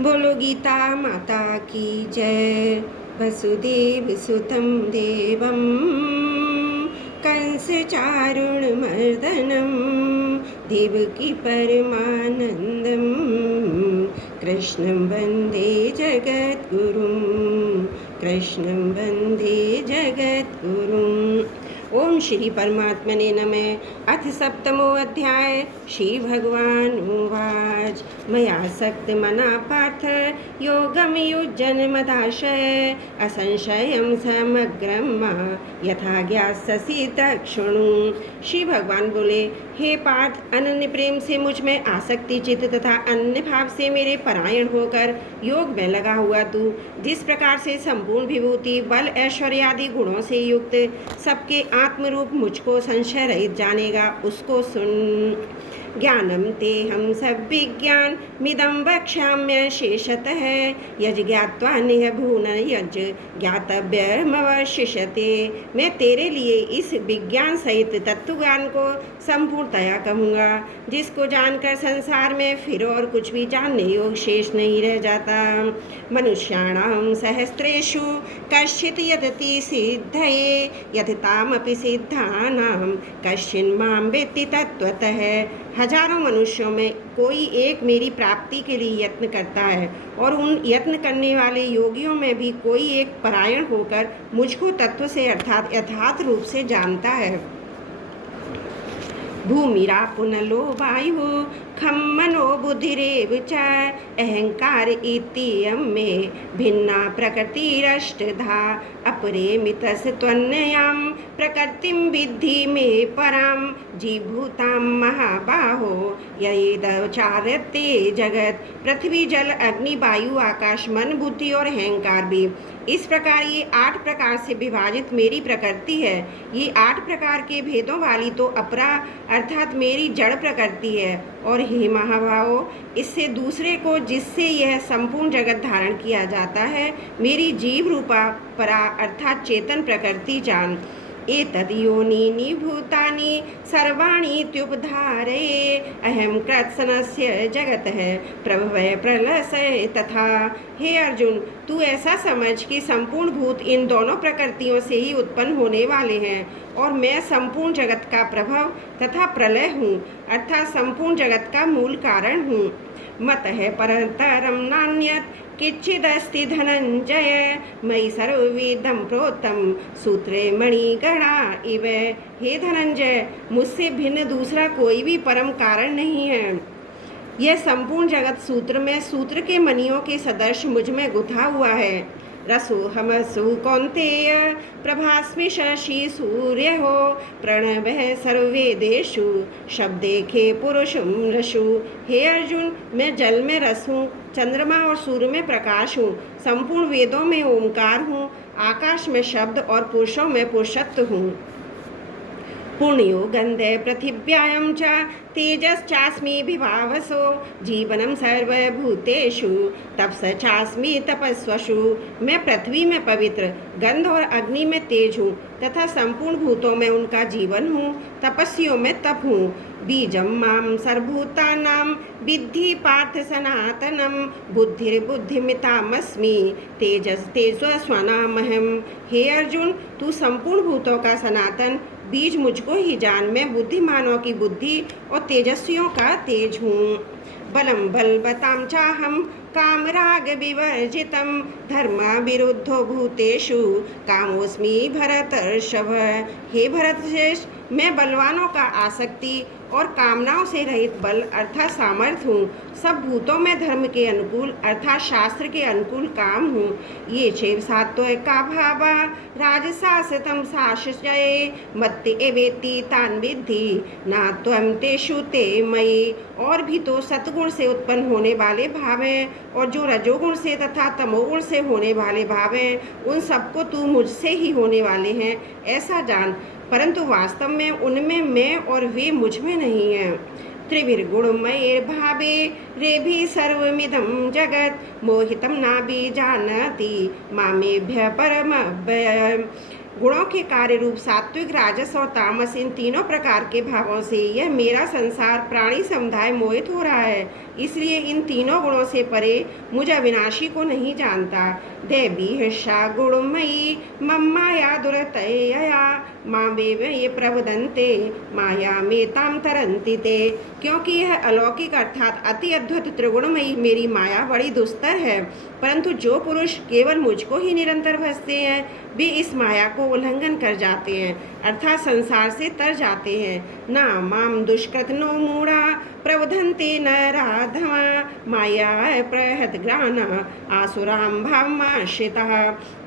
बोलो गीता माता की जय। वसुदेव सुतं देवं कंस चारुणमर्दनं देवकी परमानन्दं कृष्णं वन्दे जगद्गुरुं। कृष्णं वन्दे जगद्गुरुं। ओम श्री परमात्मने नमः। अथ सप्तमो अध्याय। श्री भगवान उवाच मयासक्त मना पार्थ योगम युज्यन मदाशय असंशयम समग्रम यथा ज्ञास्यसि तत्क्षणु। श्री भगवान बोले, हे पार्थ, अनन्य प्रेम से मुझ में आसक्ति चित्त तथा अन्य भाव से मेरे परायण होकर योग में लगा हुआ तू जिस प्रकार से संपूर्ण विभूति बल ऐश्वर्य आदि गुणों से युक्त सबके आत्मरूप मुझको संशय रहित जानेगा, उसको सुन। ज्ञानम ते हम सब विज्ञान मिदम वक्ष्याम्य शेषतः यज ज्ञात्वा निह भून यज ज्ञातव्यमवशिष्यते। मैं तेरे लिए इस विज्ञान सहित तत्वज्ञान को संपूर्णतया कहूँगा, जिसको जानकर संसार में फिर और कुछ भी जानने योग शेष नहीं रह जाता। मनुष्याणां सहस्रेषु कश्चित् यतति सिद्धये यततामपि सिद्धानां कश्चिन्मां वेत्ति तत्त्वतः। हजारों मनुष्यों में कोई एक मेरी प्राप्ति के लिए यत्न करता है और उन यत्न करने वाले योगियों में भी कोई एक परायण होकर मुझको तत्व से अर्थात यथार्थ रूप से जानता है। भूमिरा पुनलो वायु खम मनो बुद्धिरेव च अहंकार इत्ययं मे भिन्ना प्रकृतिरष्टधा अपरेमितस्त्वन्ययां प्रकृतिं विद्धि मे परां जीभूतां महाबाहो ययेदवचार्यते जगत। पृथ्वी जल अग्नि वायु आकाश मन बुद्धि और अहंकार भी इस प्रकार ये 8 प्रकार से विभाजित मेरी प्रकृति है। ये 8 प्रकार के भेदों वाली तो अपरा अर्थात मेरी जड़ प्रकृति है। और हे महाभावो, इससे दूसरे को जिससे यह संपूर्ण जगत धारण किया जाता है मेरी जीव रूपा परा अर्थात चेतन प्रकृति जान। एतद् योनीनि भूतानि सर्वाणीत्युपधारये अहं कृत्स्नस्य जगतः प्रभवः प्रलयस्य तथा। हे अर्जुन, तू ऐसा समझ कि संपूर्ण भूत इन दोनों प्रकृतियों से ही उत्पन्न होने वाले हैं और मैं संपूर्ण जगत का प्रभव तथा प्रलय हूँ अर्थात संपूर्ण जगत का मूल कारण हूँ। मतः परतरं नान्यत् किंचिदस्ति धनंजय मयि सर्वविदं प्रोक्तं सूत्रे मणिगणा इव। हे धनंजय, मुझसे भिन्न दूसरा कोई भी परम कारण नहीं है। यह संपूर्ण जगत सूत्र में सूत्र के मणियों के सदृश मुझ में गुथा हुआ है। रसो हमसु कौन्तेय प्रभास्मि शशि सूर्य हो प्रणवः सर्ववेदेषु शब्देखे पुरुषं रसु। हे अर्जुन, मैं जल में रस हूँ, चंद्रमा और सूर्य में प्रकाश हूँ, संपूर्ण वेदों में ओंकार हूँ, आकाश में शब्द और पुरुषों में पुरुषत्व हूँ। पुण्यो गंधे पृथिव्यां च तेजश्चास्मि विभावसो जीवनं सर्वभूतेषु तपस चास्मि तपस्वसु। मैं पृथ्वी में पवित्र, गंध और अग्नि में तेज हूँ तथा संपूर्ण भूतों में उनका जीवन हूँ, तपस्वियों में तप हूँ। बीजं मां सर्वभूतानां विद्धि पार्थ सनातनं बुद्धिर्बुद्धिमितामस्मि तेजस्तेजस्वनामहम्। हे अर्जुन, तू संपूर्ण भूतों का सनातन बीज मुझको ही जान। मैं बुद्धिमानों की बुद्धि और तेजस्वियों का तेज हूँ। बलम बलवतां चाहम कामराग विवर्जितम धर्म विरुद्धो भूतेषु कामोस्मि भरतर्षभ। हे भरतश्रेष्ठ, मैं बलवानों का आसक्ति और कामनाओं से रहित बल अर्थात सामर्थ्य हूँ। सब भूतों में धर्म के अनुकूल अर्थात शास्त्र के अनुकूल काम हूँ। ये छेव सात्व का भावा राजसासतम साशय मत्ते एवेति तान विद्धि ना त्वं तेषु ते मयि। और भी तो सतगुण से उत्पन्न होने वाले भाव हैं और जो रजोगुण से तथा तमोगुण से होने वाले भाव हैं उन सबको तू मुझसे ही होने वाले हैं ऐसा जान, परंतु वास्तव में उनमें मैं और वे मुझ में नहीं हैं। त्रिभिर्गुणमयैर्भावे रेभि सर्वमिदं जगत् मोहितं नाभिजानाति मामेभ्यः परमव्ययम्। गुणों के कार्य रूप सात्विक, राजस और तामस, इन तीनों प्रकार के भावों से यह मेरा संसार प्राणी समुदाय मोहित हो रहा है। इसलिए इन तीनों गुणों से परे मुझ अविनाशी को नहीं जानता। देवी हिस्सा गुणमयी मम माया दुरतया माँ बेव ये प्रवदंते माया मेताम तरंती ते। क्योंकि यह अलौकिक अर्थात अति अद्भुत त्रिगुणमयी मेरी माया बड़ी दुस्तर है, परंतु जो पुरुष केवल मुझको ही निरंतर भजते हैं वे इस माया को उल्लंघन कर जाते हैं, अर्थात संसार से तर जाते हैं। ना माम दुष्कृतनो मूढ़ा प्रवधन्ते न राधवा माया प्रहत ज्ञान आसुराम भावमाश्रितः।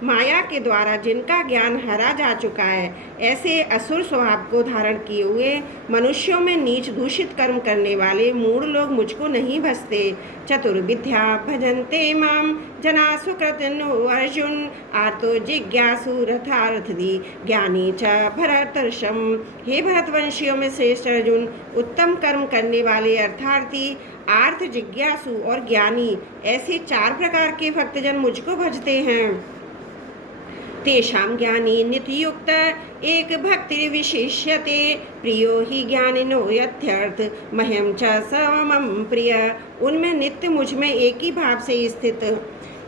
माया के द्वारा जिनका ज्ञान हरा जा चुका है, ऐसे असुर स्वभाव को धारण किए हुए मनुष्यों में नीच दूषित कर्म करने वाले मूढ़ लोग मुझको नहीं भजते। चतुर्विद्या भजन्ते माम जना सुकृतनो अर्जुन आर्तो जिज्ञासु रथारथि ज्ञानी च भरतर्षम। हे भरतवंशियों में श्रेष्ठ अर्जुन, उत्तम कर्म करने वाले अर्थार्थी, आर्थ, जिज्ञासु और ज्ञानी, ऐसे 4 प्रकार के भक्तजन मुझको भजते हैं। तेषां ज्ञानी नित्ययुक्त एक भक्ति विशिष्यते प्रियो ही ज्ञानिनो यथ्यर्थ मह्यम च स मम प्रिय। उनमें नित्य मुझ में एक ही भाव से स्थित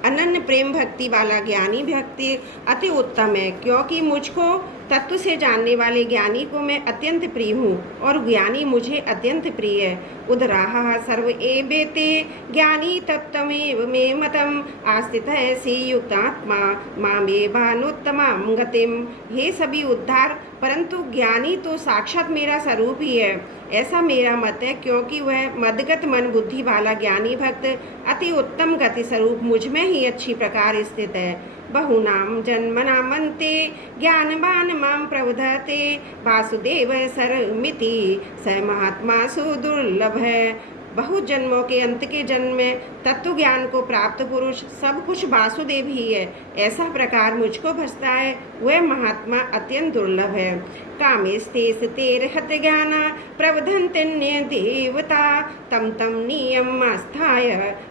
अनन्य प्रेम भक्ति वाला ज्ञानी व्यक्ति अति उत्तम है, क्योंकि मुझको तत्व से जानने वाले ज्ञानी को मैं अत्यंत प्रिय हूँ और ज्ञानी मुझे अत्यंत प्रिय है। उदराह सर्व एवेते ज्ञानी तत्तमेव मे मतम आस्थितः से युक्तात्मा मामेवानुत्तमां गतिम। हे सभी उद्धार, परंतु ज्ञानी तो साक्षात मेरा स्वरूप ही है, ऐसा मेरा मत है, क्योंकि वह मदगत मन बुद्धि वाला ज्ञानी भक्त अति उत्तम गति स्वरूप मुझ में ही अच्छी प्रकार स्थित है। बहुनाम जन्मनामन्ते ज्ञानवान मां प्रवदते वासुदेव सरमिति स महात्मा सुदुर्लभ है। बहुत जन्मों के अंत के जन्म में तत्व ज्ञान को प्राप्त पुरुष सब कुछ वासुदेव ही है, ऐसा प्रकार मुझको भजता है, वह महात्मा अत्यंत दुर्लभ है। कामेस्तेस तेर हत ज्ञाना प्रवधन्त्यन्य देवता तम तम नियम आस्थाय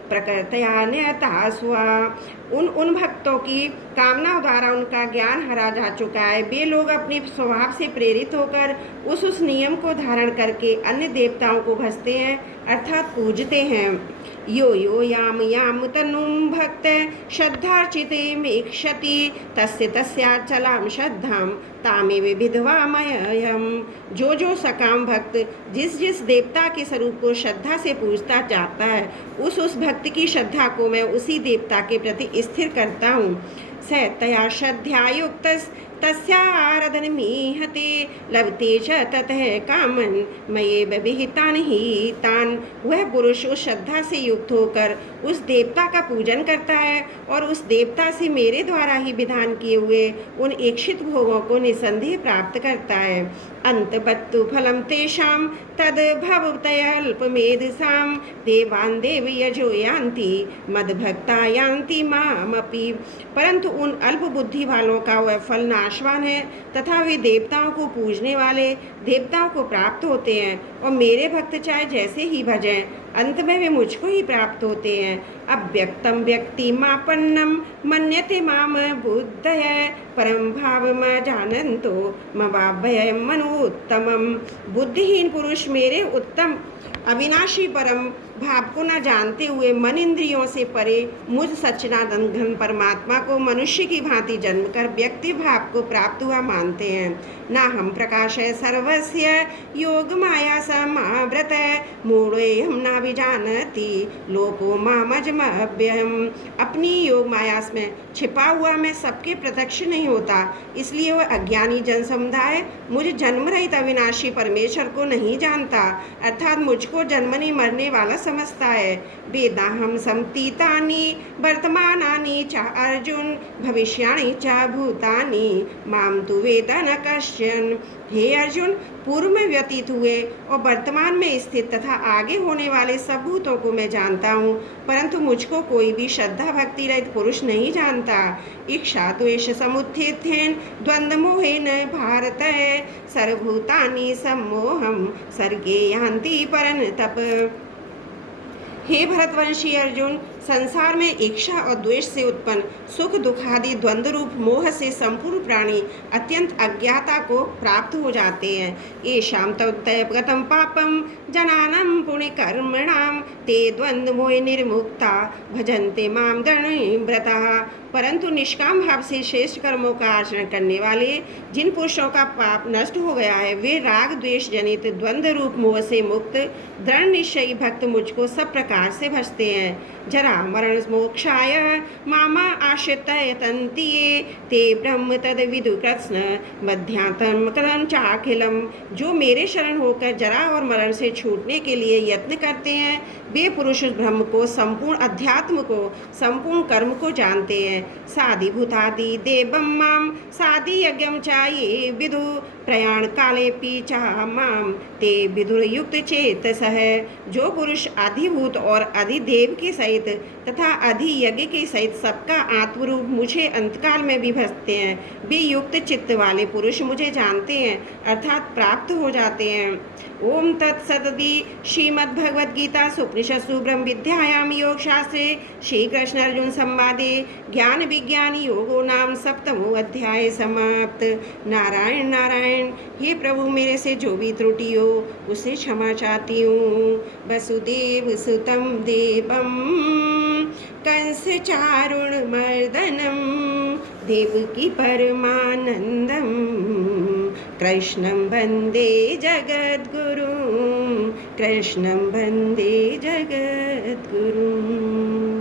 प्रकृतया न्यता स्वा। उन भक्तों की कामना द्वारा उनका ज्ञान हरा जा चुका है, वे लोग अपने स्वभाव से प्रेरित होकर उस नियम को धारण करके अन्य देवताओं को भजते हैं, अर्थात पूजते हैं। यो यो याम याम तनुम भक्त श्रद्धार्चिते मेक्षति तस्य तस्याचलां श्रद्धां तामेव विधवामयम्। जो सकाम भक्त जिस जिस देवता के स्वरूप को श्रद्धा से पूजता जाता है, उस भक्त की श्रद्धा को मैं उसी देवता के प्रति स्थिर करता हूँ। स तया श्रद्धायुक्त तस्याराधनमीहते लभते च ततः कामन मयेव विहितान हितान। वह पुरुष उस श्रद्धा से युक्त होकर उस देवता का पूजन करता है और उस देवता से मेरे द्वारा ही विधान किए हुए उन इच्छित भोगों को निसंदेह प्राप्त करता है। अंतपत्तु फलम तेषां तद भवतयल्पमेधसां देवान् देवयजो यान्ति मद्भक्ता यान्ति मामपि। परंतु उन अल्प बुद्धि वालों का वह फल नाशवान है तथा वे देवताओं को पूजने वाले देवताओं को प्राप्त होते हैं, और मेरे भक्त चाहे जैसे ही भजें अंत में वे मुझको ही प्राप्त होते हैं। अव्यक्तम व्यक्ति मापन्नम मन्यते माम बुद्धय परम भाव म जानन्तो मवाभय मनोत्तमम। बुद्धिहीन पुरुष मेरे उत्तम अविनाशी परम भाव को न जानते हुए मन इंद्रियों से परे मुझ सच्चिदानंद घन परमात्मा को मनुष्य की भांति जन्म कर व्यक्ति भाव को प्राप्त हुआ मानते हैं। ना हम प्रकाश सर्वस्य योग माया समाव्रत मूढ़ेहम ना विजानति लोको मामजमव्ययम्। अपनी योग माया में छिपा हुआ मैं सबके प्रत्यक्ष नहीं होता, इसलिए वह अज्ञानी जन समुदाय मुझ जन्म रहित अविनाशी परमेश्वर को नहीं जानता, अर्थात मुझको जन्मने मरने वाला समझता है। वेदाहम समतीतानि वर्तमानानि च अर्जुन भविष्याणि च भूतानि माम तु वेद न कश्चन। हे अर्जुन, पूर्व में व्यतीत हुए और वर्तमान में स्थित तथा आगे होने वाले सब भूतों को मैं जानता हूँ, परंतु मुझको कोई भी श्रद्धा भक्ति रहित पुरुष नहीं जानता। इच्छा द्वेष समुत्थितेन द्वंद्व मोहेन भारत सर्वभूतानि सम्मोहम सर्गे यान्ति परन्तप। हे भरतवंशी अर्जुन, संसार में इच्छा और द्वेष से उत्पन्न सुख दुख आदि द्वंद्व रूप मोह से संपूर्ण प्राणी अत्यंत अज्ञाता को प्राप्त हो जाते हैं। ये शाम तम पापम जनानम पुण्य कर्मणाम ते द्वंद्व मोह निर्मुक्ता भजन्ते माम व्रता। परंतु निष्काम भाव से श्रेष्ठ कर्मों का आचरण करने वाले जिन पुरुषों का पाप नष्ट हो गया है, वे राग द्वेष जनित द्वंद्व रूप मोह से मुक्त दृढ़ निश्चयी भक्त मुझको सब प्रकार से भजते हैं। जरा मरण मोक्षाय मामा आश्रित्य तन्तिये ते ब्रह्म तद विदु कृत्स्न मध्यात्म कर्म चाखिलम। जो मेरे शरण होकर जरा और मरण से छूटने के लिए यत्न करते हैं, वे पुरुष ब्रह्म को, संपूर्ण अध्यात्म को, संपूर्ण कर्म को जानते हैं। साधि भूतादि देवम माम साधि यज्ञम चाये विदु प्रयाण काले पीछा माम ते विदुर युक्त चेत सह। जो पुरुष अधिभूत और अधिदेव के सहित तथा अधि यज्ञ के सहित सबका आत्मरूप मुझे अंतकाल में भी भजते हैं, वे युक्त चित्त वाले पुरुष मुझे जानते हैं अर्थात प्राप्त हो जाते हैं। ओम तत्सदि श्रीमद्भगवद्गीता सुपनिषत्सु ब्रह्म विद्यायाम योग शास्त्रे श्री कृष्ण अर्जुन संवादे ज्ञान विज्ञान योगो नाम सप्तमो अध्याय समाप्त। नारायण नारायण। हे प्रभु, मेरे से जो भी त्रुटि हो उसे क्षमा चाहती हूँ। वसुदेव सुतम देवम कंस चारुण मर्दनम देवकी परमानंदम कृष्णं वन्दे जगद्गुरुं कृष्णं वन्दे जगद्गुरुम्।